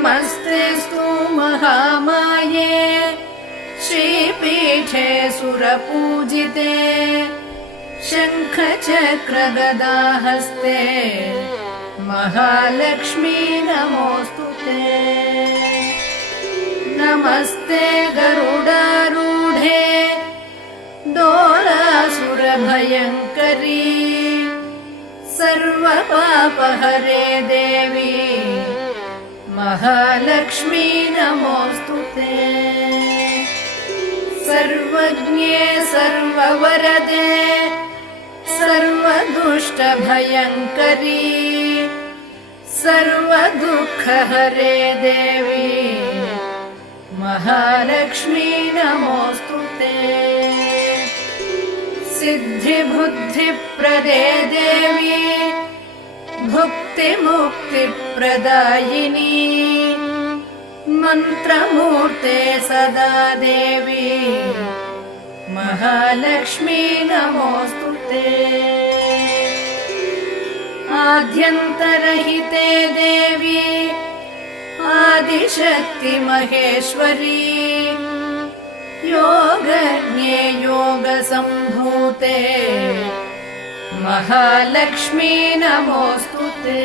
नमस्तेऽस्तु महामाये श्रीपीठे सुरपूजिते शङ्खचक्रगदाहस्ते महालक्ष्मी नमोऽस्तुते। नमस्ते गरुडारूढे दोलासुरभयङ्करी सर्वपापहरे देवी महालक्ष्मी नमोऽस्तुते। सर्वज्ञे सर्ववरदे सर्वदुष्टभयङ्करी सर्वदुःखहरे देवी महालक्ष्मी नमोऽस्तुते। सिद्धिबुद्धिप्रदे देवी भुक्तिमुक्तिप्रदायिनी मन्त्रमूर्ते सदा देवी महालक्ष्मी नमोऽस्तुते। आद्यन्तरहिते देवी आदिशक्ति महेश्वरी योगज्ञे योगसम्भूते महालक्ष्मी नमोऽस्तुते।